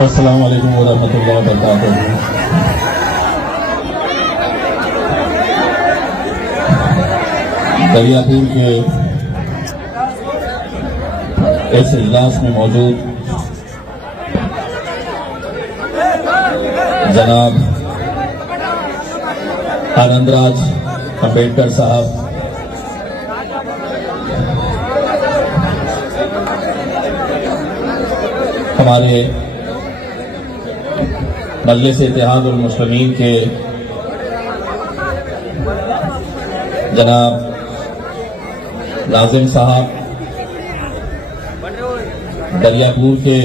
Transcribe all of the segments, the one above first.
अस्सलाम वालेकुम वरहमतुल्लाहि वबरकातुहू। दरियापुर के इस इजलास में मौजूद जनाब आनंदराज अंबेडकर साहब, हमारे मजलिस इत्तेहादुल मुस्लिमीन के जनाब नाजिम साहब, दरियापुर के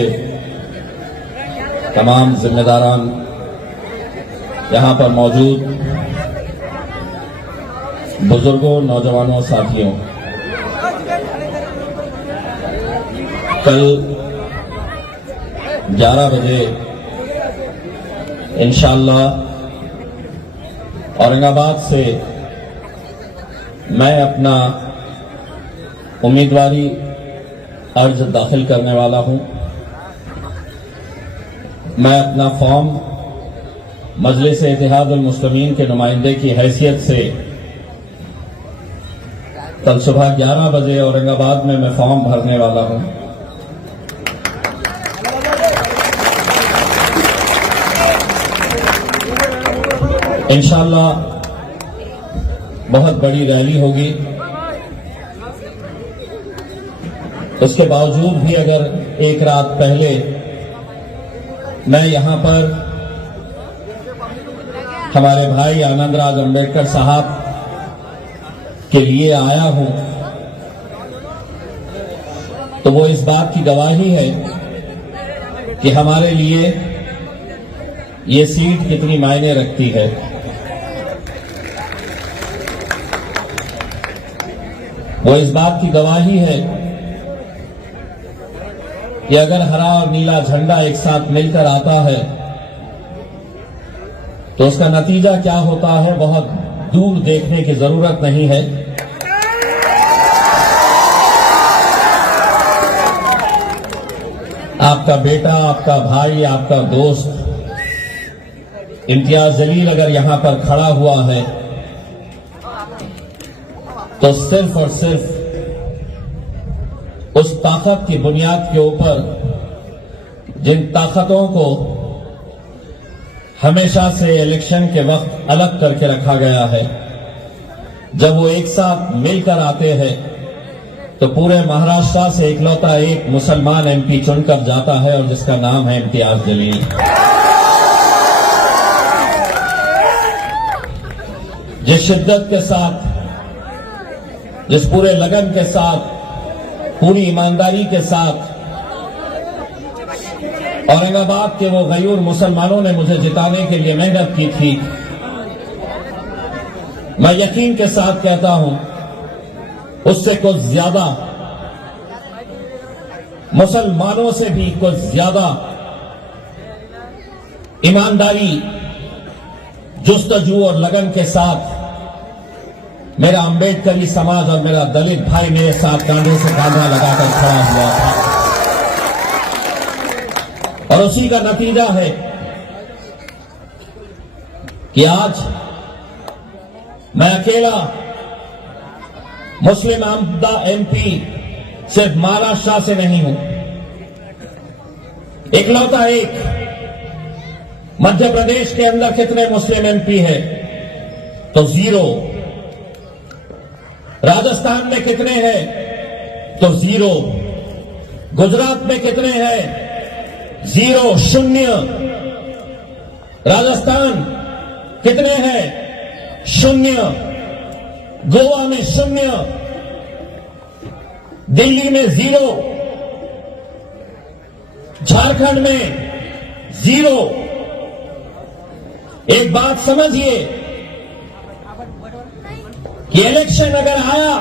तमाम जिम्मेदारान, यहाँ पर मौजूद बुजुर्गों, नौजवानों, साथियों, कल 11 बजे इंशाअल्लाह औरंगाबाद से मैं अपना उम्मीदवारी अर्ज दाखिल करने वाला हूं। मैं अपना फॉर्म मजलिस इत्तेहादुल मुस्लिमीन के नुमाइंदे की हैसियत से कल सुबह 11 बजे औरंगाबाद में मैं फॉर्म भरने वाला हूं। इंशाअल्लाह बहुत बड़ी रैली होगी। उसके बावजूद भी अगर एक रात पहले मैं यहां पर हमारे भाई आनंदराज अंबेडकर साहब के लिए आया हूं, तो वो इस बात की गवाही है कि हमारे लिए ये सीट कितनी मायने रखती है। वो इस बात की गवाही है कि अगर हरा और नीला झंडा एक साथ मिलकर आता है तो उसका नतीजा क्या होता है बहुत दूर देखने की जरूरत नहीं है। आपका बेटा, आपका भाई, आपका दोस्त इम्तियाज जलील अगर यहां पर खड़ा हुआ है तो सिर्फ और सिर्फ उस ताकत की बुनियाद के ऊपर जिन ताकतों को हमेशा से इलेक्शन के वक्त अलग करके रखा गया है, जब वो एक साथ मिलकर आते हैं तो पूरे महाराष्ट्र से इकलौता एक मुसलमान एमपी चुनकर जाता है और जिसका नाम है इम्तियाज जलील। जिस शिद्दत के साथ, जिस पूरे लगन के साथ, पूरी ईमानदारी के साथ औरंगाबाद के वो गयूर मुसलमानों ने मुझे जिताने के लिए मेहनत की थी, मैं यकीन के साथ कहता हूं उससे कुछ ज्यादा, मुसलमानों से भी कुछ ज्यादा ईमानदारी, जुस्तजू और लगन के साथ मेरा अंबेडकरी समाज और मेरा दलित भाई मेरे साथ कांधे से कांधा लगाकर खड़ा हुआ था। और उसी का नतीजा है कि आज मैं अकेला मुस्लिम आमदा एमपी सिर्फ महाराष्ट्र से नहीं हूं, इकलौता एक। मध्य प्रदेश के अंदर कितने मुस्लिम एमपी है तो 0। राजस्थान में कितने हैं तो 0। गुजरात में कितने हैं 0, 0। राजस्थान कितने हैं 0। गोवा में 0, दिल्ली में 0, झारखंड में 0। एक बात समझिए कि इलेक्शन अगर आया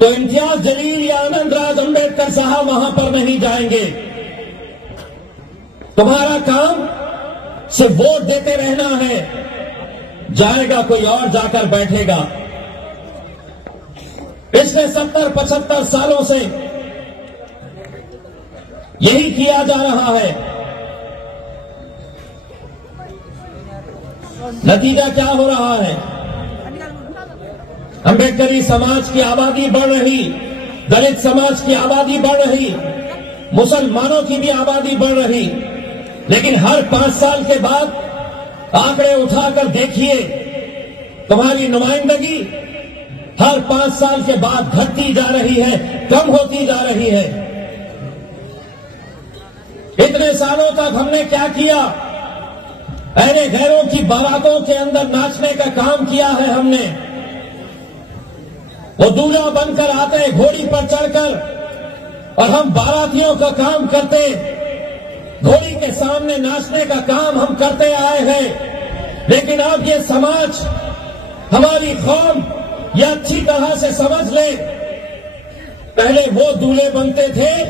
तो इम्तियाज जलील या आनंदराज अंबेडकर साहब वहां पर नहीं जाएंगे। तुम्हारा काम सिर्फ वोट देते रहना है, जाएगा कोई और जाकर बैठेगा। पिछले 70-75 सालों से यही किया जा रहा है। नतीजा क्या हो रहा है? अम्बेडकरी समाज की आबादी बढ़ रही, दलित समाज की आबादी बढ़ रही, मुसलमानों की भी आबादी बढ़ रही, लेकिन हर 5 साल के बाद आंकड़े उठाकर देखिए, तुम्हारी नुमाइंदगी हर 5 साल के बाद घटती जा रही है, कम होती जा रही है। इतने सालों तक हमने क्या किया? अरे गैरों की बारातों के अंदर नाचने का काम किया है हमने। वो दूल्हा बनकर आते घोड़ी पर चढ़कर और हम बारातियों का काम करते, घोड़ी के सामने नाचने का काम हम करते आए हैं। लेकिन अब ये समाज, हमारी कौम ये अच्छी तरह से समझ ले, पहले वो दूल्हे बनते थे,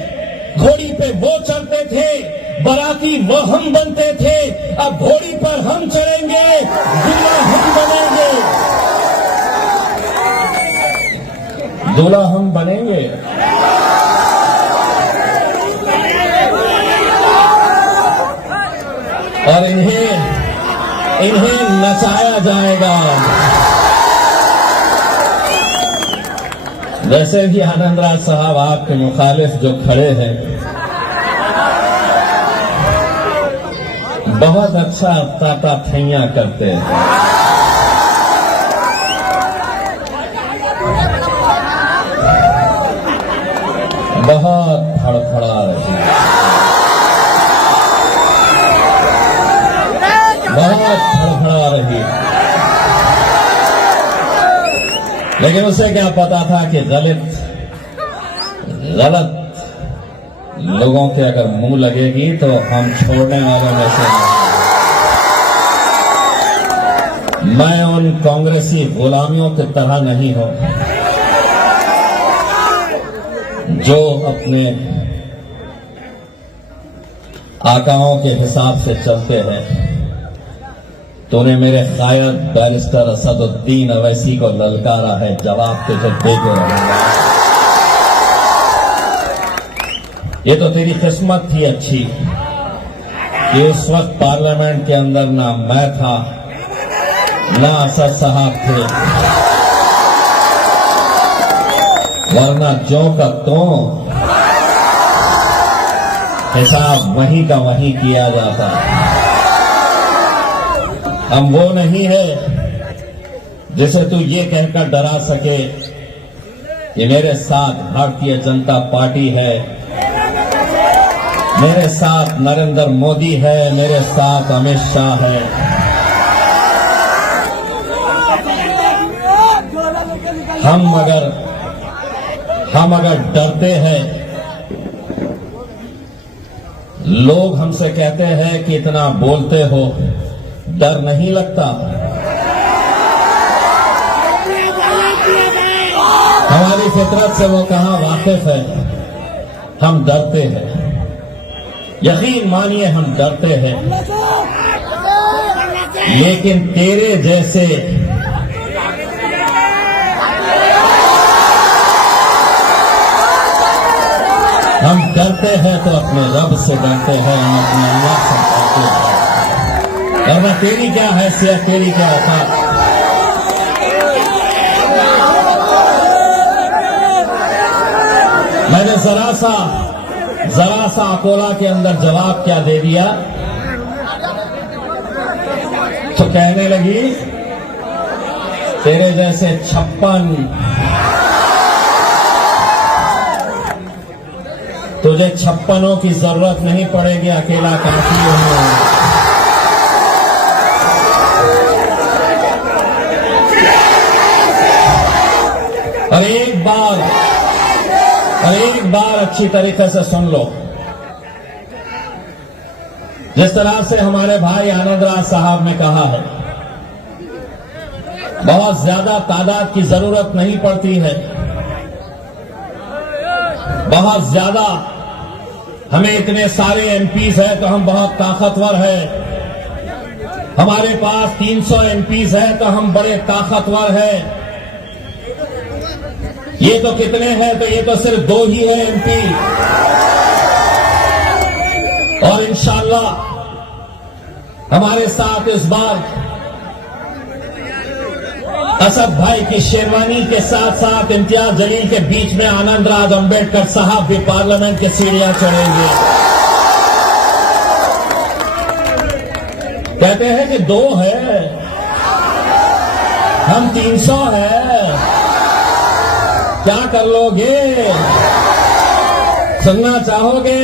घोड़ी पे वो चढ़ते थे, बाराती वो हम बनते थे, अब घोड़ी पर हम चढ़ेंगे, दूल्हा हम बनेंगे, दूल्हा हम बनेंगे। और इन्हें नचाया जाएगा। वैसे भी आनंद राज साहब आपके मुखालिफ जो खड़े हैं, बहुत अच्छा ताता थैया करते हैं। बहुत फड़फड़ा रही, बहुत फड़फड़ा रही, लेकिन उसे क्या पता था कि गलत लोगों के अगर मुंह लगेगी तो हम छोड़ने वालों में से नहीं। मैं उन कांग्रेसी गुलामियों की तरह नहीं हूं जो अपने आकाओं के हिसाब से चलते हैं। तूने मेरे कायद बैरिस्टर असदुद्दीन अवैसी को ललकारा है, जवाब तुझे देके रहूंगा। ये तो तेरी किस्मत थी अच्छी कि उस वक्त पार्लियामेंट के अंदर ना मैं था, ना असद साहब थे, वरना जो का तो हिसाब वहीं का वहीं किया जाता। हम वो नहीं है जिसे तू ये कहकर डरा सके कि मेरे साथ भारतीय जनता पार्टी है, मेरे साथ नरेंद्र मोदी है, मेरे साथ अमित शाह है। हम अगर डरते हैं, लोग हमसे कहते हैं कि इतना बोलते हो, डर नहीं लगता। हमारी फितरत से वो कहां वाकिफ है। हम डरते हैं, यकीन मानिए हम डरते हैं, लेकिन तेरे जैसे हम डरते हैं तो अपने रब से डरते हैं, हम अपने अल्लाह से डरते हैं। वरना तेरी क्या हैसियत, तेरी क्या औकात। मैंने जरा सा अकोला के अंदर जवाब क्या दे दिया, तो कहने लगी तेरे जैसे 56, तुझे 56 की जरूरत नहीं पड़ेगी, अकेला काफी है। और एक बार अच्छी तरीके से सुन लो, जिस तरह से हमारे भाई आनंद राज साहब ने कहा है, बहुत ज्यादा तादाद की जरूरत नहीं पड़ती है, बहुत ज्यादा हमें इतने सारे एमपीज है तो हम बहुत ताकतवर है, हमारे पास 300 एमपीज है तो हम बड़े ताकतवर है। ये तो कितने हैं, तो ये तो सिर्फ 2 ही है एमपी। और इंशाअल्लाह हमारे साथ इस बार असद भाई की शेरवानी के साथ साथ इम्तियाज जलील के बीच में आनंद राज अंबेडकर साहब भी पार्लियामेंट की सीढ़ियां चढ़ेंगे। कहते हैं कि 2 है, हम 300 है, क्या कर लोगे? सुनना चाहोगे?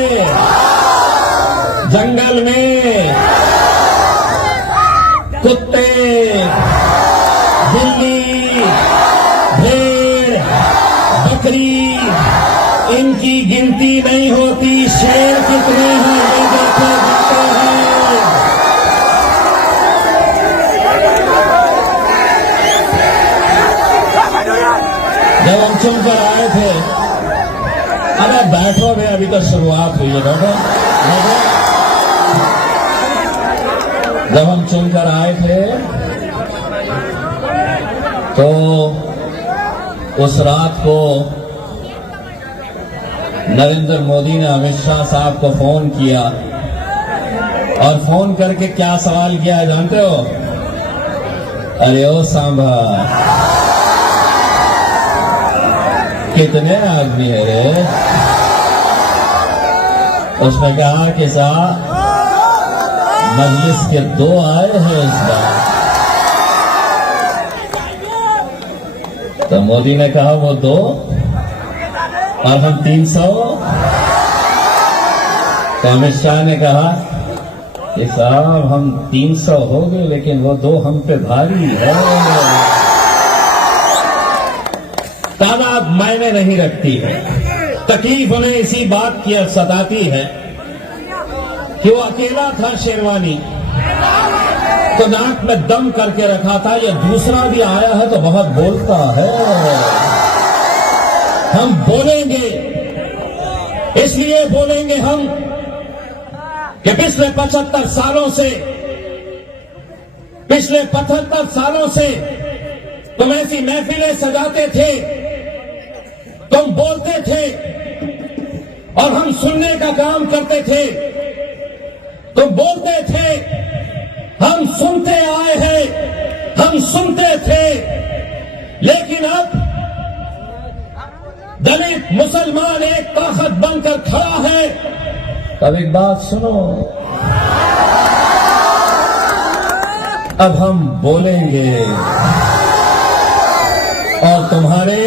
जंगल में कुत्ते, बिल्ली, भेड़, बकरी, इनकी गिनती नहीं होती। शेर कितने हैं ये देखे जाते हैं। जब हम चुनकर आए थे, अरे बैठो भैया, अभी तो शुरुआत हुई है, बैठो। जब हम चुनकर आए थे तो उस रात को नरेंद्र मोदी ने अमित शाह साहब को फोन किया और फोन करके क्या सवाल किया है जानते हो? अरे ओ सांभा, कितने आदमी है रे? उसने कहा कि साहब मजलिस के 2 आए हैं इस बार। तो मोदी ने कहा वो 2 और हम 300। तो अमित शाह ने कहा कि साहब हम 300 हो गए लेकिन वो 2 हम पे भारी है। तादाद मायने नहीं रखती है। तकलीफ उन्हें इसी बात की सताती है कि वो अकेला था शेरवानी, तो नाक में दम करके रखा था। ये दूसरा भी आया है तो बहुत बोलता है। हम बोलेंगे, इसलिए बोलेंगे हम कि पिछले 75 सालों से तुम ऐसी महफिलें सजाते थे, तुम बोलते थे और हम सुनने का काम करते थे। तुम बोलते थे, हम सुनते आए हैं, हम सुनते थे। लेकिन अब दलित मुसलमान एक ताकत बनकर खड़ा है। तब एक बात सुनो, अब हम बोलेंगे और तुम्हारे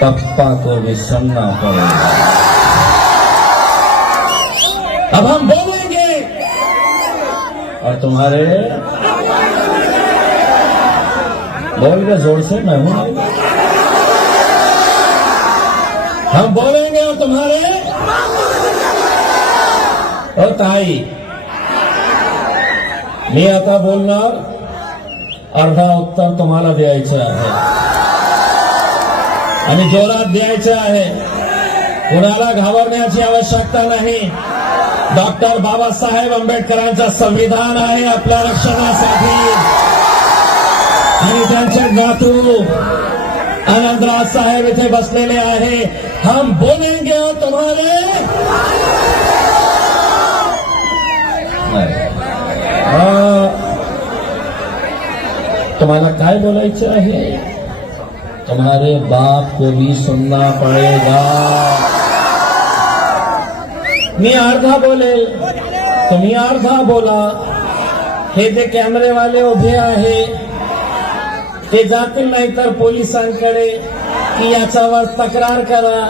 पप्पा को भी सुनना पड़ेगा। अब हम बोलेंगे और तुम्हारे, बोल के जोर से, मैं हूं। हम बोलेंगे और तुम्हारे, और ताई मी आता बोलणार, अर्धा उत्तर तुम्हाला द्यायचं आहे आणि जोरात द्यायचं आहे। कुणाला घाबरण्याची आवश्यकता नाही। डॉक्टर बाबासाहेब आंबेडकरांचं संविधान आहे आपल्या रक्षणासाठी आणि त्यांचे नातू आनंदराज साहेब इथे बसलेले आहे। हम बोलेंगे और तुम्हारे, तुम्हाला काय बोलायचं आहे? तुम्हारे बाप को भी सुनना पड़ेगा। मी अर्धा बोलेल, तुम्ही अर्धा बोला। हे जे कॅमेरेवाले उभे आहे ते जातील नाहीतर पोलिसांकडे की याच्यावर तक्रार करा,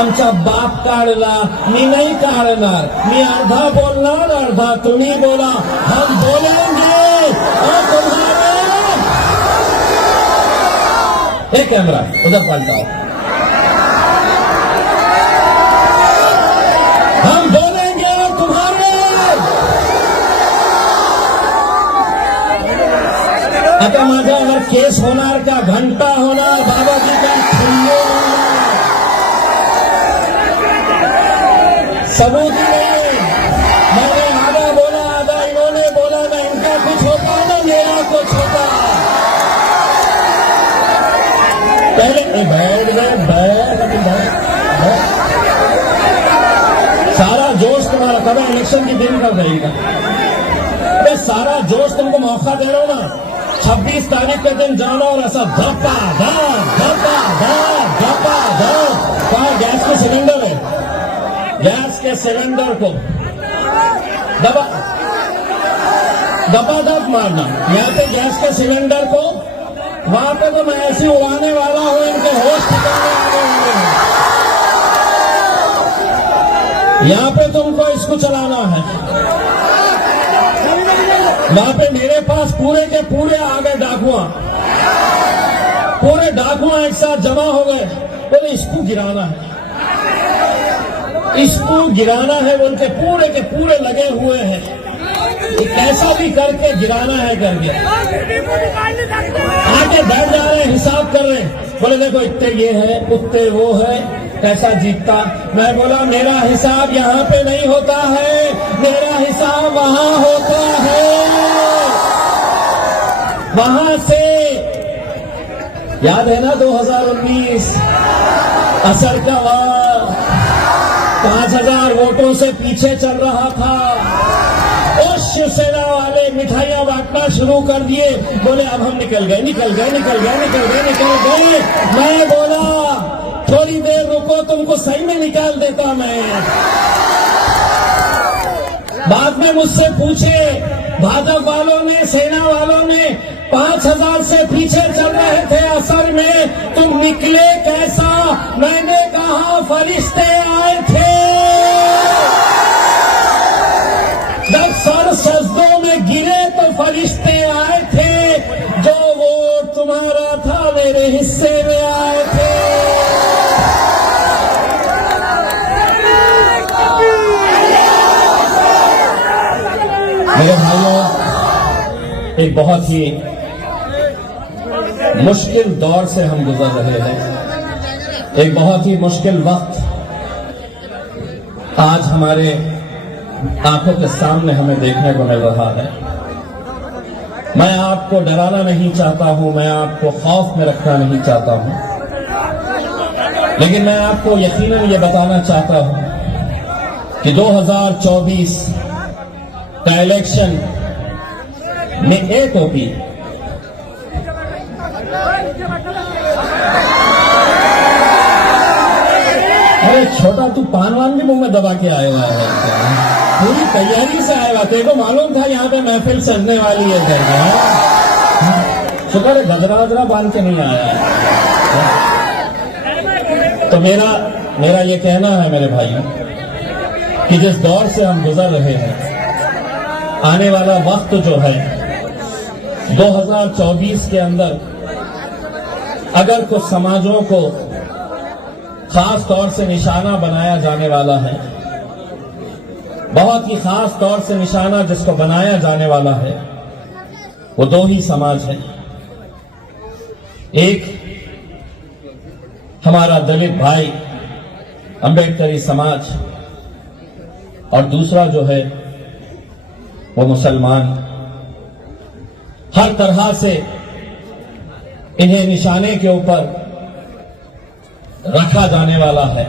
आमचा बाप काढला। मी नाही काढणार, मी अर्धा बोलणार, अर्धा तुम्ही बोला। हम बोलेंगे और तुम्हारे, एक कैमरा उधर पलटाओ। हम बोलेंगे और तुम्हारे, आता माझ्यावर केस होणार का? घंटा होणार, बाबाजी का ठुल्ले होणार, सबूत नहीं। मैंने आधा बोला, आधा इन्होंने बोला, ना इनका कुछ होता ना मेरा कुछ होता। पहले बैठ गए, बैठ तब इलेक्शन की दिन कर देगा। अरे सारा जोश तुमको मौका दे रहा हूं ना, 26 तारीख के दिन जाना और ऐसा धप्पा धप। कहा गैस के सिलेंडर है, गैस के सिलेंडर को दबा मारना, यहाँ पे गैस के सिलेंडर को, वहां पे तो मैं ऐसी उड़ाने वाला हूं इनके होश ठिकाने आने वाले हैं। यहाँ पे तुमको इसको चलाना है। वहां पे मेरे पास पूरे के पूरे आ गए डाकुआ, पूरे डाकुआ एक साथ जमा हो गए, बोले इसको गिराना है, इसको गिराना है बोल के पूरे लगे हुए हैं, कैसा भी करके गिराना है करके आके बैठ जा रहे हैं, हिसाब कर रहे हैं। बोले देखो इतने ये है, उतने वो है, कैसा जीतता। मैं बोला मेरा हिसाब यहाँ पे नहीं होता है, मेरा हिसाब वहां होता है। वहां से याद है ना 2019 असर का वार, 5000 वोटों से पीछे चल रहा था। उस शिवसेना वाले मिठाइयां बांटना शुरू कर दिए, बोले अब हम निकल गए। मैं बोला थोड़ी देर रुको, तुमको सही में निकाल देता मैं। बाद में मुझसे पूछे भाजपा वालों ने, सेना वालों ने, 5000 से पीछे चल रहे थे असर में, तुम निकले कैसा? मैंने कहा फरिश्ते आए थे, जब सर सजदों में गिरे तो फरिश्ते आए थे, जो वोट तुम्हारा था मेरे हिस्से में आए थे। मेरे भाइयों, एक बहुत ही मुश्किल दौर से हम गुजर रहे हैं, एक बहुत ही मुश्किल वक्त आज हमारे आंखों के सामने हमें देखने को मिल रहा है। मैं आपको डराना नहीं चाहता हूं, मैं आपको खौफ में रखना नहीं चाहता हूं, लेकिन मैं आपको यकीनन ये बताना चाहता हूं कि 2024 का इलेक्शन में एक होती, अरे छोटा तू पानवान भी मुंह में दबा के आया हुआ है, पूरी तैयारी से आया हुआ, तेरे को मालूम था यहाँ पे महफिल सजने वाली है करके, शुक्र है गजरा बांध के नहीं आया है। तो मेरा ये कहना है मेरे भाइयों कि जिस दौर से हम गुजर रहे हैं, आने वाला वक्त जो है 2024 के अंदर अगर कुछ समाजों को खास तौर से निशाना बनाया जाने वाला है, बहुत ही खास तौर से निशाना जिसको बनाया जाने वाला है, वो दो ही समाज है। एक हमारा दलित भाई अंबेडकरी समाज, और दूसरा जो है वो मुसलमान। हर तरह से इन्हें निशाने के ऊपर रखा जाने वाला है।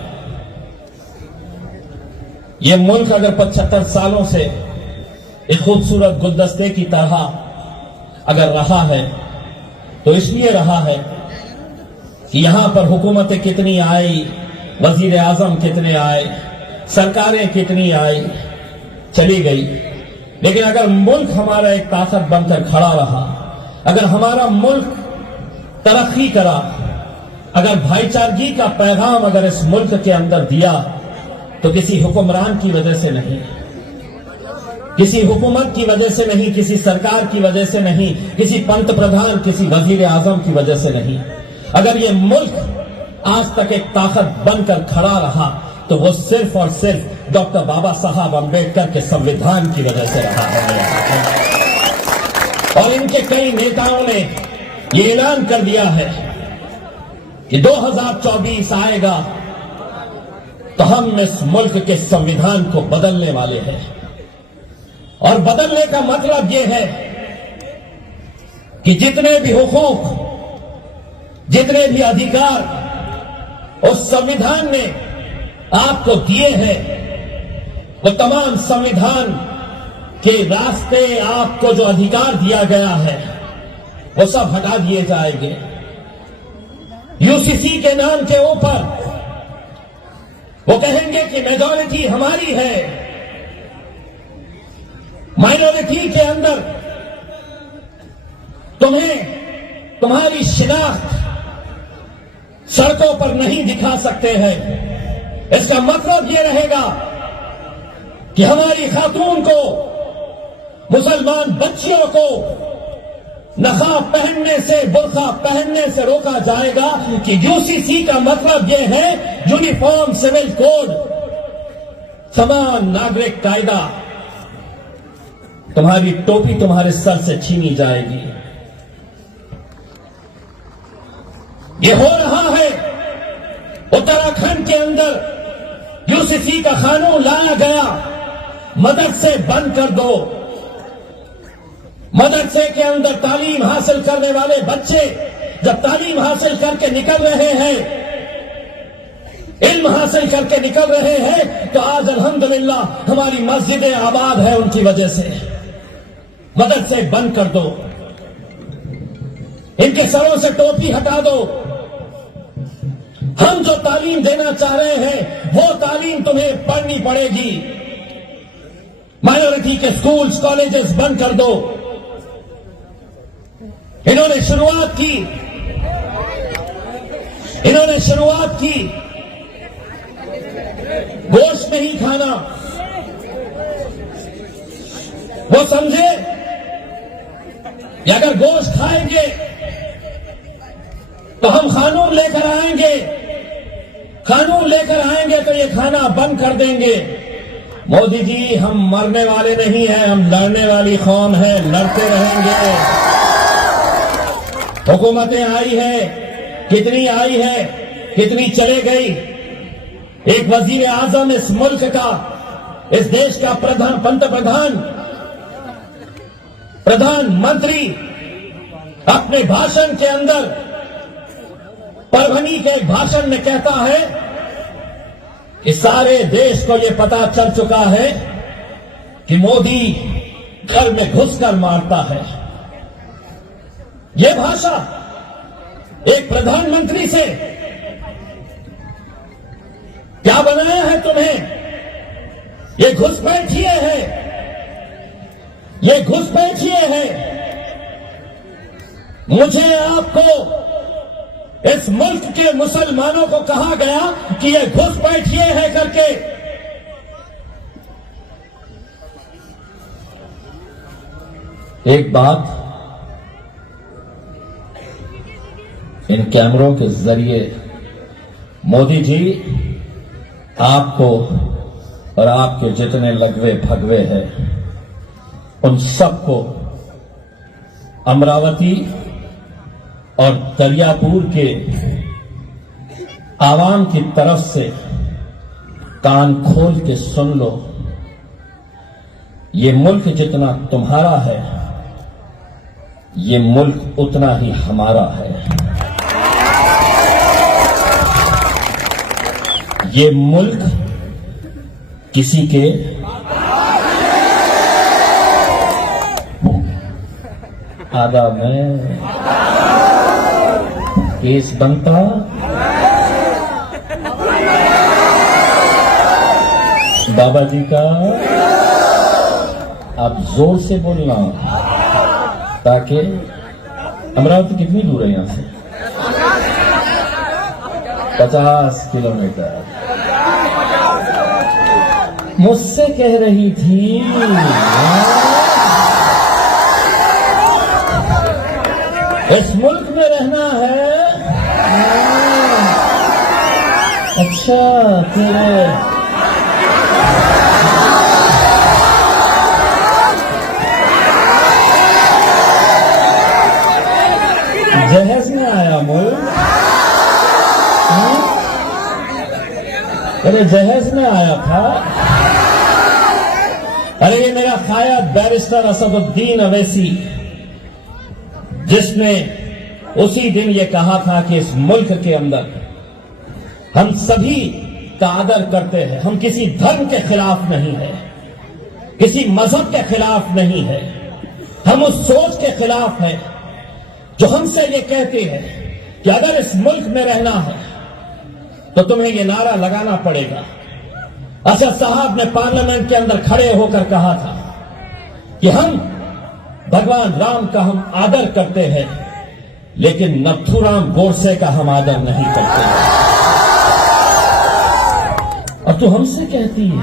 ये मुल्क अगर 75 सालों से एक खूबसूरत गुलदस्ते की तरह अगर रहा है, तो इसलिए रहा है कि यहां पर हुकूमतें कितनी आई, वजीर आजम कितने आए, सरकारें कितनी आई, चली गई, लेकिन अगर मुल्क हमारा एक ताकत बनकर खड़ा रहा, अगर हमारा मुल्क तरक्की करा, अगर भाईचारगी का पैगाम अगर इस मुल्क के अंदर दिया, तो किसी हुक्मरान की वजह से नहीं, किसी हुकूमत की वजह से नहीं, किसी सरकार की वजह से नहीं, किसी पंत प्रधान, किसी वजीर आजम की वजह से नहीं। अगर ये मुल्क आज तक एक ताकत बनकर खड़ा रहा, तो वो सिर्फ और सिर्फ डॉक्टर बाबा साहब अम्बेडकर के संविधान की वजह से रहा है। और इनके कई नेताओं ने ये ऐलान कर दिया है कि 2024 आएगा तो हम इस मुल्क के संविधान को बदलने वाले हैं। और बदलने का मतलब यह है कि जितने भी हुकूक, जितने भी अधिकार उस संविधान ने आपको दिए हैं, वो तमाम संविधान के रास्ते आपको जो अधिकार दिया गया है वो सब हटा दिए जाएंगे। यूसीसी के नाम के ऊपर वो कहेंगे कि मेजॉरिटी हमारी है, माइनॉरिटी के अंदर तुम्हें तुम्हारी शिनाख्त सड़कों पर नहीं दिखा सकते हैं। इसका मतलब यह रहेगा कि हमारी खातून को, मुसलमान बच्चियों को नकाब पहनने से, बुर्का पहनने से रोका जाएगा कि यूसीसी का मतलब यह है यूनिफॉर्म सिविल कोड, समान नागरिक कायदा। तुम्हारी टोपी तुम्हारे सर से छीनी जाएगी। ये हो रहा है उत्तराखंड के अंदर, यूसीसी का कानून लाया गया, मदरसे बंद कर दो। मदरसे के अंदर तालीम हासिल करने वाले बच्चे जब तालीम हासिल करके निकल रहे हैं, इल्म हासिल करके निकल रहे हैं, तो आज अल्हम्दुलिल्लाह हमारी मस्जिदें आबाद है उनकी वजह से। मदरसे बंद कर दो, इनके सरों से टोपी हटा दो। हम जो तालीम देना चाह रहे हैं वो तालीम तुम्हें पढ़नी पड़ेगी। माइनॉरिटी के स्कूल्स, कॉलेजेस बंद कर दो। इन्होंने शुरुआत की गोश्त नहीं खाना। वो समझे कि अगर गोश्त खाएंगे तो हम कानून लेकर आएंगे तो ये खाना बंद कर देंगे। मोदी जी, हम मरने वाले नहीं हैं, हम लड़ने वाली कौम है, लड़ते रहेंगे। हुकूमतें आई है, कितनी आई है, कितनी चले गई। एक वजीर आजम इस मुल्क का, इस देश का प्रधानमंत्री अपने भाषण के अंदर, परभनी के एक भाषण में कहता है कि सारे देश को यह पता चल चुका है कि मोदी घर में घुसकर मारता है। यह भाषा एक प्रधानमंत्री से, क्या बनाया है तुम्हें? ये घुसपैठिए है। मुझे आपको, इस मुल्क के मुसलमानों को कहा गया कि ये घुसपैठिए है करके। एक बात इन कैमरों के जरिए मोदी जी आपको और आपके जितने लगवे भगवे हैं उन सबको अमरावती और दरियापुर के आवाम की तरफ से कान खोल के सुन लो। ये मुल्क जितना तुम्हारा है, ये मुल्क उतना ही हमारा है। ये मुल्क किसी के आधा में केस बनता, बाबा जी का, आप जोर से बोलना, ताकि अमरावती कितनी दूर है यहां से? 50 किलोमीटर। मुझसे कह रही थी इस मुल्क में रहना है। अच्छा, तेरे जहेज में आया मुल्क, अरे जहेज में आया था। अरे ये मेरा खाया बैरिस्टर असदुद्दीन अवैसी, जिसने उसी दिन ये कहा था कि इस मुल्क के अंदर हम सभी का आदर करते हैं। हम किसी धर्म के खिलाफ नहीं है, किसी मजहब के खिलाफ नहीं है। हम उस सोच के खिलाफ है जो हमसे ये कहती है कि अगर इस मुल्क में रहना है तो तुम्हें ये नारा लगाना पड़ेगा। असद साहब ने पार्लियामेंट के अंदर खड़े होकर कहा था कि हम भगवान राम का हम आदर करते हैं, लेकिन नथुराम गोडसे का हम आदर नहीं करते। अब तो हमसे कहती है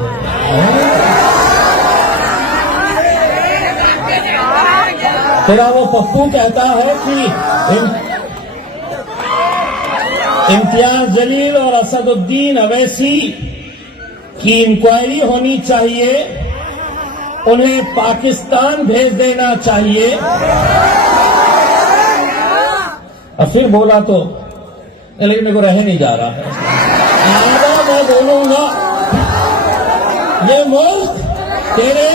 तेरा वो पप्पू कहता है कि इम्तियाज जलील और असदुद्दीन अवैसी की इंक्वायरी होनी चाहिए, उन्हें पाकिस्तान भेज देना चाहिए। और फिर बोला तो लेकिन मेरे को रह नहीं जा रहा है। आगा मैं बोलूंगा ये मुल्क तेरे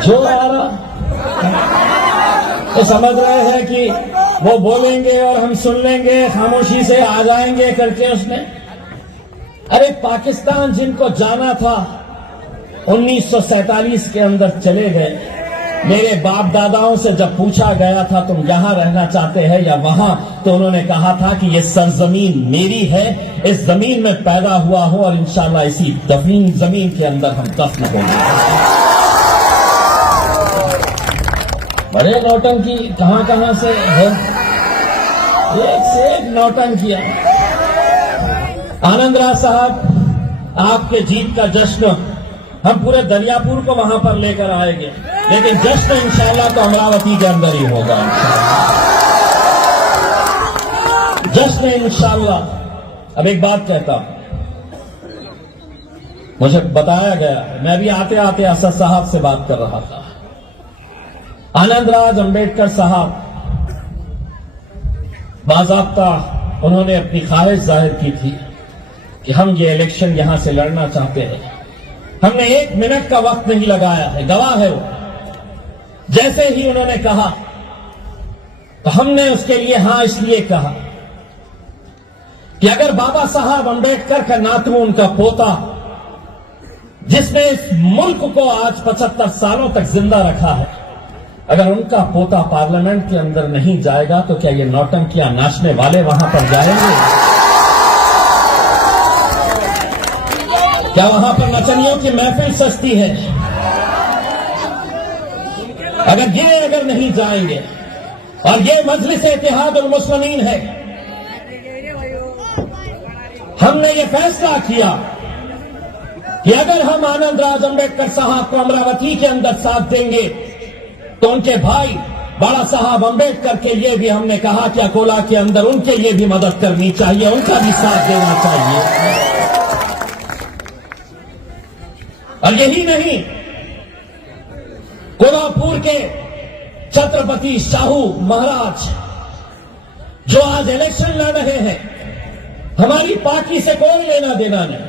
जो आ रहा तो समझ रहे हैं कि वो बोलेंगे और हम सुन लेंगे, खामोशी से आ जाएंगे करके उसने। अरे पाकिस्तान जिनको जाना था 1947 के अंदर चले गए। मेरे बाप दादाओं से जब पूछा गया था तुम यहां रहना चाहते हैं या वहां, तो उन्होंने कहा था कि ये सरजमीन मेरी है, इस जमीन में पैदा हुआ हो और इंशाल्लाह इसी दफीन जमीन के अंदर हम दफन होंगे। बड़े नौटंकी कहां से है, एक से एक नौटंकियां। आनंदराज साहब, आपके जीत का जश्न हम पूरे दरियापुर को वहां पर लेकर आएंगे, लेकिन जश्न इंशाल्लाह तो अमरावती के अंदर ही होगा। जश्न इंशाल्लाह। अब एक बात कहता हूं, मुझे बताया गया, मैं भी आते आते असद साहब से बात कर रहा था। आनंदराज अंबेडकर साहब बाज़ाब्ता उन्होंने अपनी ख्वाहिश जाहिर की थी कि हम ये इलेक्शन यहां से लड़ना चाहते हैं। हमने 1 मिनट का वक्त नहीं लगाया है, गवाह है वो। जैसे ही उन्होंने कहा तो हमने उसके लिए हां इसलिए कहा कि अगर बाबा साहब अंबेडकर का नातू, उनका पोता, जिसने इस मुल्क को आज 75 सालों तक जिंदा रखा है, अगर उनका पोता पार्लियामेंट के अंदर नहीं जाएगा तो क्या ये नौटंकियां नाचने वाले वहां पर जाएंगे? क्या वहां पर नचनियों की महफिल सस्ती है? अगर नहीं जाएंगे, और ये मजलिस इत्तेहादुल मुस्लिमीन है, हमने ये फैसला किया कि अगर हम आनंदराज अंबेडकर साहब को अमरावती के अंदर साथ देंगे तो उनके भाई बाला साहब अंबेडकर के लिए भी हमने कहा कि अकोला के अंदर उनके लिए भी मदद करनी चाहिए, उनका भी साथ देना चाहिए। और यही नहीं, कोल्हापुर के छत्रपति शाहू महाराज जो आज इलेक्शन लड़ रहे हैं, हमारी पार्टी से कोई लेना देना नहीं,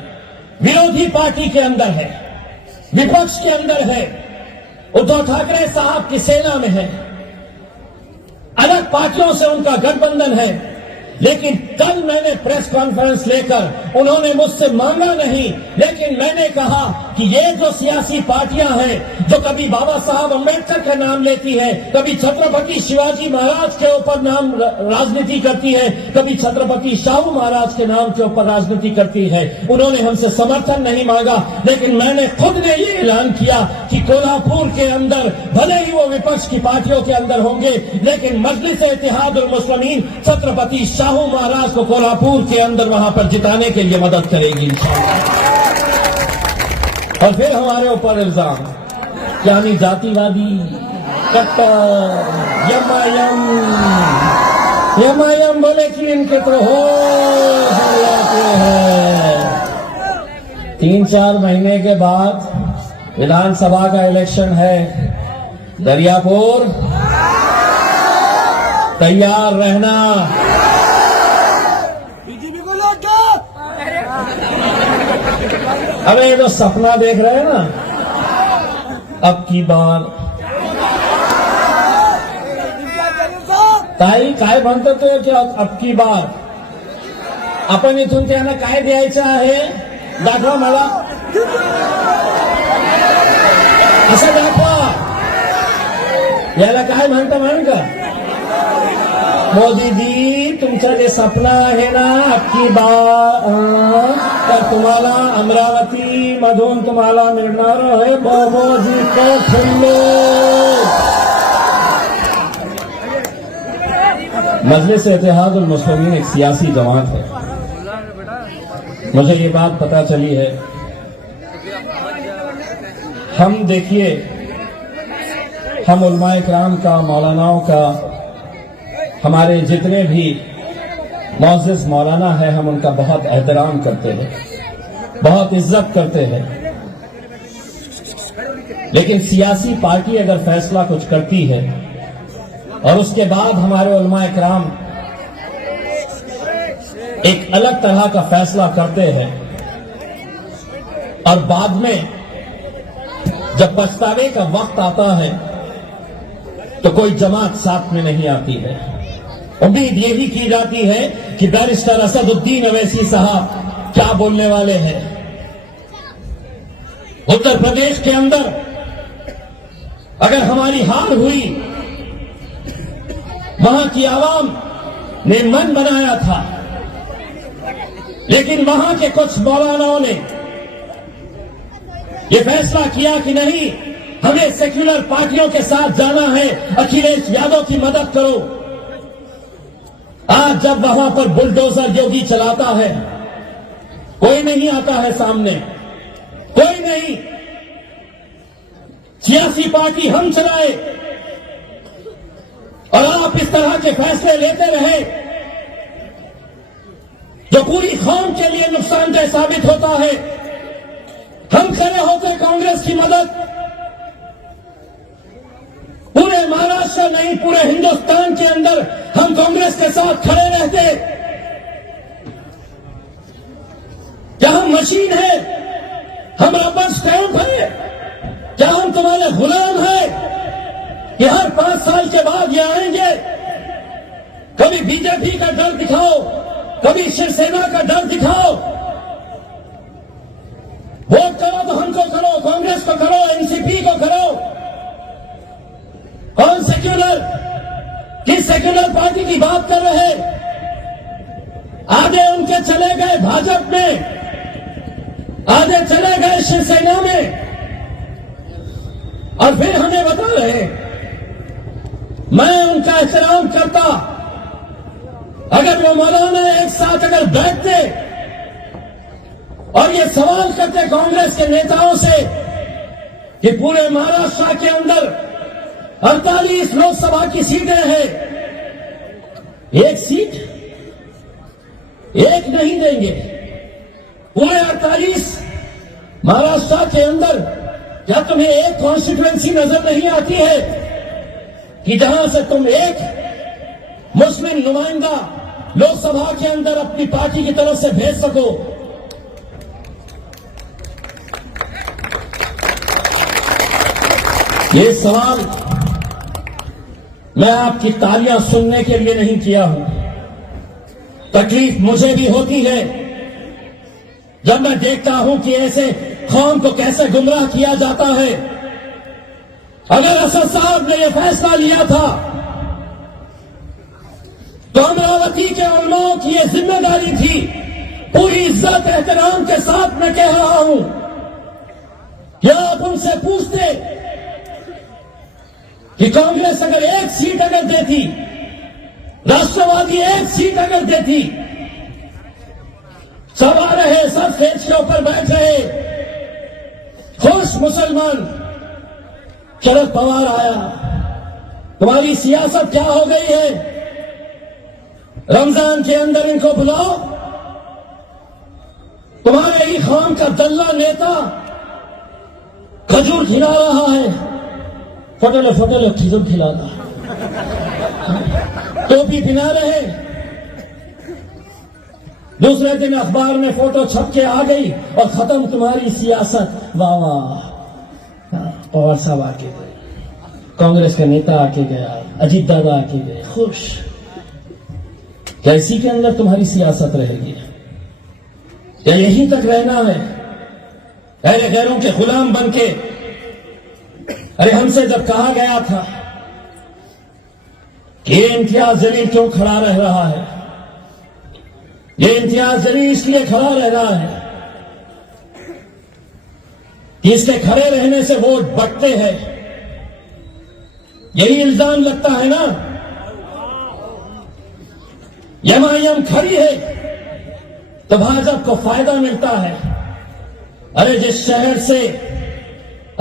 विरोधी पार्टी के अंदर है, विपक्ष के अंदर है, उद्धव ठाकरे साहब की सेना में है, अलग पार्टियों से उनका गठबंधन है। लेकिन कल मैंने प्रेस कॉन्फ्रेंस लेकर, उन्होंने मुझसे मांगा नहीं, लेकिन मैंने कहा कि ये जो सियासी पार्टियां हैं जो कभी बाबा साहब अंबेडकर का नाम लेती है, कभी छत्रपति शिवाजी महाराज के ऊपर नाम राजनीति करती है, कभी छत्रपति शाहू महाराज के नाम के ऊपर राजनीति करती है, उन्होंने हमसे समर्थन नहीं मांगा। लेकिन मैंने खुद ने ये ऐलान किया कि कोल्हापुर के अंदर भले ही वो विपक्ष की पार्टियों के अंदर होंगे, लेकिन मजलिस इत्तेहादुल मुस्लिमीन छत्रपति शाहू महाराज को कोल्हापुर के अंदर वहां पर जिताने के लिए मदद करेगी इंशाअल्लाह। और फिर हमारे ऊपर इल्जाम, यानी जातिवादी, कट्टर, यमायम बोले कि इनके तो हो जाते हैं। 3-4 महीने के बाद विधानसभा का इलेक्शन है, दरियापुर तैयार रहना। अरे ये जो सपना देख रहे हैं ना, अब की बार ताई काय म्हणतो तो की अबकी बार आपण इथून त्यांना काय द्यायचं आहे दाखवा मला, असं दाखवा. याला काय म्हणता म्हणून का मोदीजी तुमचं जे स्वप्न आहे ना अबकी बार, तर तुम्हाला अमरावती मधून तुम्हाला मिळणार आहे बाबाजी का खिल्ले. मजलिस इत्तेहादुल मुस्लिमीन एक सियासी जमात है. मुझे ये बात पता चली है. हम देखिए, हम उलमाए किराम का, मौलानाओं का, हमारे जितने भी मौजूद मौलाना है हम उनका बहुत एहतराम करते हैं, बहुत इज्जत करते हैं. लेकिन सियासी पार्टी अगर फैसला कुछ करती है और उसके बाद हमारे उलमाए किराम एक अलग तरह का फैसला करते हैं और बाद में जब पछतावे का वक्त आता है तो कोई जमात साथ में नहीं आती है. उम्मीद ये भी की जाती है कि बैरिस्टर असदुद्दीन अवैसी साहब क्या बोलने वाले हैं. उत्तर प्रदेश के अंदर अगर हमारी हार हुई, वहां की आवाम ने मन बनाया था, लेकिन वहां के कुछ मौलानाओं ने यह फैसला किया कि नहीं, हमें सेक्युलर पार्टियों के साथ जाना है, अखिलेश यादव की मदद करो. आज जब वहां पर बुलडोजर योगी चलाता है, कोई नहीं आता है सामने, कोई नहीं. सियासी पार्टी हम चलाए और आप इस तरह के फैसले लेते रहे जो पूरी कौम के लिए नुकसानदेह साबित होता है. हम खड़े होते कांग्रेस की मदद, पूरे महाराष्ट्र नहीं पूरे हिंदुस्तान के अंदर हम कांग्रेस के साथ खड़े रहते. क्या हम मशीन है, हम रबर स्टैंप है, क्या हम तुम्हारे गुलाम है कि हर 5 साल के बाद ये आएंगे? कभी बीजेपी का डर दिखाओ, कभी शिवसेना का डर दिखाओ. वोट करो तो हमको करो, कांग्रेस को करो, एनसीपी को करो. कौन सेक्युलर, किस सेक्युलर पार्टी की बात कर रहे? आधे उनके चले गए भाजपा में, आधे चले गए शिवसेना में, और फिर हमें बता रहे. मैं उनका एहतराम करता अगर वो मौलाना एक साथ अगर बैठते और ये सवाल करते कांग्रेस के नेताओं से कि पूरे महाराष्ट्र के अंदर 48 लोकसभा की सीटें हैं, एक सीट एक नहीं देंगे, पूरे 48 महाराष्ट्र के अंदर क्या तुम्हें एक कॉन्स्टिट्यूएंसी नजर नहीं आती है कि जहां से तुम एक मुस्लिम नुमाइंदा लोकसभा के अंदर अपनी पार्टी की तरफ से भेज सको? ये सवाल मैं आपकी तालियां सुनने के लिए नहीं किया हूं. तकलीफ मुझे भी होती है जब मैं देखता हूं कि ऐसे कौम को कैसे गुमराह किया जाता है. अगर असद साहब ने यह फैसला लिया था तो अमरावती के उलमाओं की यह जिम्मेदारी थी. पूरी इज्जत एहतराम के साथ मैं कह रहा हूं, क्या आप उनसे पूछते कि कांग्रेस अगर एक सीट अगर देती, राष्ट्रवादी एक सीट अगर देती, सब आ रहे, सब फेज के ऊपर बैठ रहे, खुश मुसलमान. शरद पवार आया, तुम्हारी सियासत क्या हो गई है? रमजान के अंदर इनको बुलाओ. तुम्हारे ही खान का दल्ला नेता खजूर खिला रहा है, फोटो खजूर खिलाता, टोपी पहना रहे. दूसरे दिन अखबार में फोटो छप के आ गई और खत्म तुम्हारी सियासत. वाह वाह, पवार साहब आके गए, कांग्रेस का नेता आके गया, अजीत दादा आके गए, खुश. क्या इसी के अंदर तुम्हारी सियासत रहेगी? क्या यहीं तक रहना है? अरे गैरों के गुलाम बन के? अरे हमसे जब कहा गया था कि ये इम्तियाज जलील क्यों खड़ा रह रहा है, ये इम्तियाज जलील इसलिए खड़ा रह रहा है कि इसके खड़े रहने से वोट बढ़ते हैं, यही इल्जाम लगता है ना। एमआईएम खड़ी है तो भाजपा को फायदा मिलता है। अरे जिस शहर से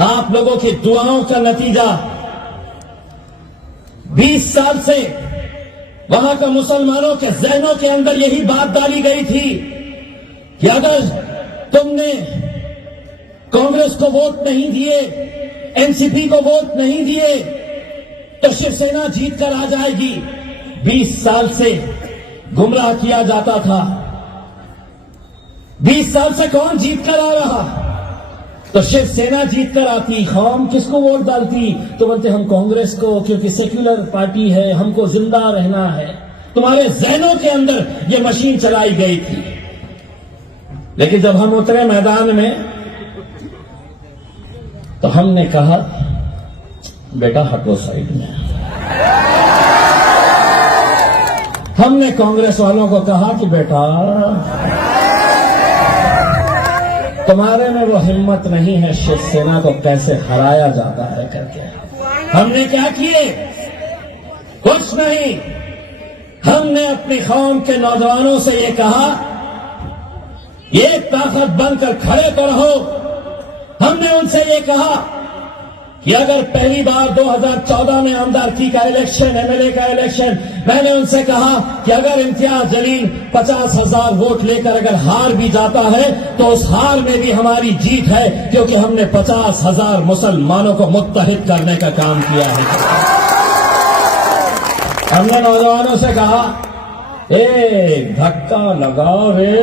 आप लोगों की दुआओं का नतीजा 20 साल से वहां का मुसलमानों के जहनों के अंदर यही बात डाली गई थी कि अगर तुमने कांग्रेस को वोट नहीं दिए, एनसीपी को वोट नहीं दिए तो शिवसेना जीत कर आ जाएगी। 20 साल से गुमराह किया जाता था। 20 साल से कौन जीत कर आ रहा? तो शिवसेना जीत कर आती। कौम किसको वोट डालती? तो बोलते हम कांग्रेस को, क्योंकि सेक्युलर पार्टी है, हमको जिंदा रहना है। तुम्हारे जहनों के अंदर ये मशीन चलाई गई थी। लेकिन जब हम उतरे मैदान में तो हमने कहा बेटा हटो साइड में। हमने कांग्रेस वालों को कहा कि बेटा तुम्हारे में वो हिम्मत नहीं है शिवसेना को कैसे हराया जाता है करके। हमने क्या किए? कुछ नहीं। हमने अपनी कौम के नौजवानों से ये कहा, एक ताकत बनकर खड़े तो रहो। हमने उनसे ये कहा कि अगर पहली बार 2014 में आमदारकी का इलेक्शन, एमएलए का इलेक्शन, मैंने उनसे कहा कि अगर इम्तियाज जलील 50,000 वोट लेकर अगर हार भी जाता है तो उस हार में भी हमारी जीत है, क्योंकि हमने 50,000 मुसलमानों को मुत्तहिद करने का काम किया है। हमने नौजवानों से कहा एक धक्का लगाओ रे।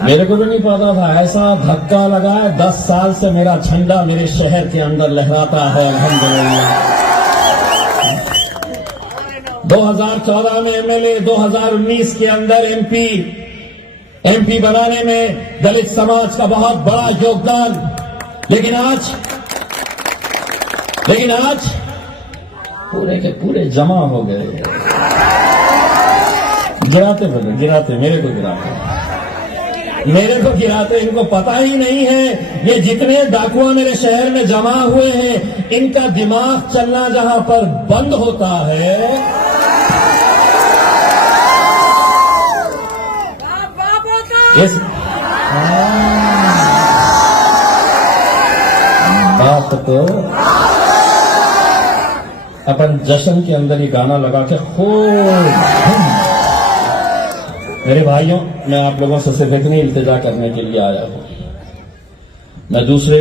मेरे को भी नहीं पता था ऐसा धक्का लगा है। 10 साल से मेरा झंडा मेरे शहर के अंदर लहराता है अल्हम्दुलिल्लाह। 2014 में एमएलए, 2019 के अंदर एमपी बनाने में दलित समाज का बहुत बड़ा योगदान। लेकिन आज पूरे के पूरे जमा हो गए। गिराते मेरे को गिराते। इनको पता ही नहीं है ये जितने डाकुआ मेरे शहर में जमा हुए हैं, इनका दिमाग चलना जहां पर बंद होता है, इस बात तो अपन जश्न के अंदर ही गाना लगा के खूब। मेरे भाइयों, मैं आप लोगों से सिर्फ इतनी इल्तिजा करने के लिए आया हूं। मैं दूसरे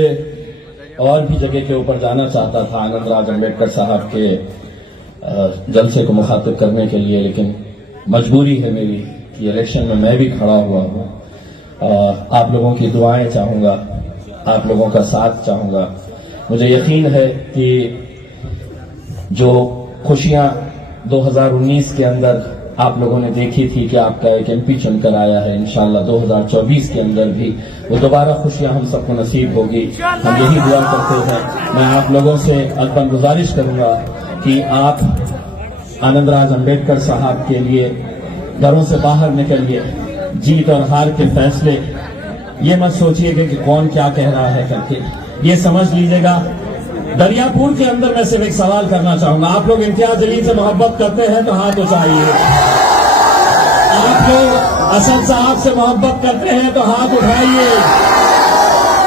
और भी जगह के ऊपर जाना चाहता था आनंद राज अम्बेडकर साहब के जलसे को मुखातिब करने के लिए, लेकिन मजबूरी है मेरी कि इलेक्शन में मैं भी खड़ा हुआ हूं। आप लोगों की दुआएं चाहूंगा, आप लोगों का साथ चाहूंगा। मुझे यकीन है कि जो खुशियां 2019 के अंदर आप लोगों ने देखी थी कि आपका एक एमपी चुनकर आया है, इंशाअल्लाह 2024 के अंदर भी वो दोबारा खुशियां हम सबको नसीब होगी। हम यही दुआ करते हैं। मैं आप लोगों से अल्पन गुजारिश करूंगा कि आप आनंद राज अम्बेडकर साहब के लिए घरों से बाहर निकलिए। जीत और हार के फैसले ये मत सोचिएगा कि कौन क्या कह रहा है करके, ये समझ लीजिएगा। दरियापुर के अंदर मैं सिर्फ एक सवाल करना चाहूंगा। आप लोग इम्तियाज जलील से मोहब्बत करते हैं तो हाथ उठाइए। आप लोग असद साहब से मोहब्बत करते हैं तो हाथ उठाइए।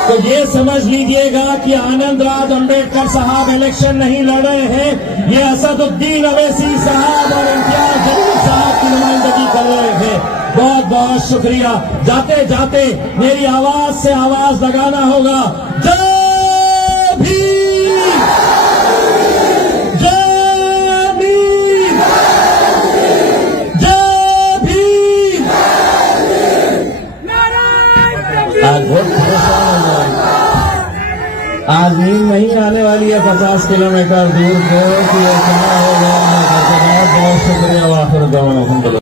तो ये समझ लीजिएगा कि आनंद राज अम्बेडकर साहब इलेक्शन नहीं लड़ रहे हैं, ये असदुद्दीन अवैसी साहब और इम्तियाज जलील साहब की नुमाइंदगी कर रहे हैं। बहुत बहुत शुक्रिया। जाते जाते मेरी आवाज से आवाज लगाना होगा, जय भीम, जय भीम, जय भीम। आज बहुत परेशान हो गए, आज नींद नहीं आने वाली है 50 किलोमीटर दूर को कि ये क्या हो गया। बहुत बहुत शुक्रिया। वाखिर दवाना।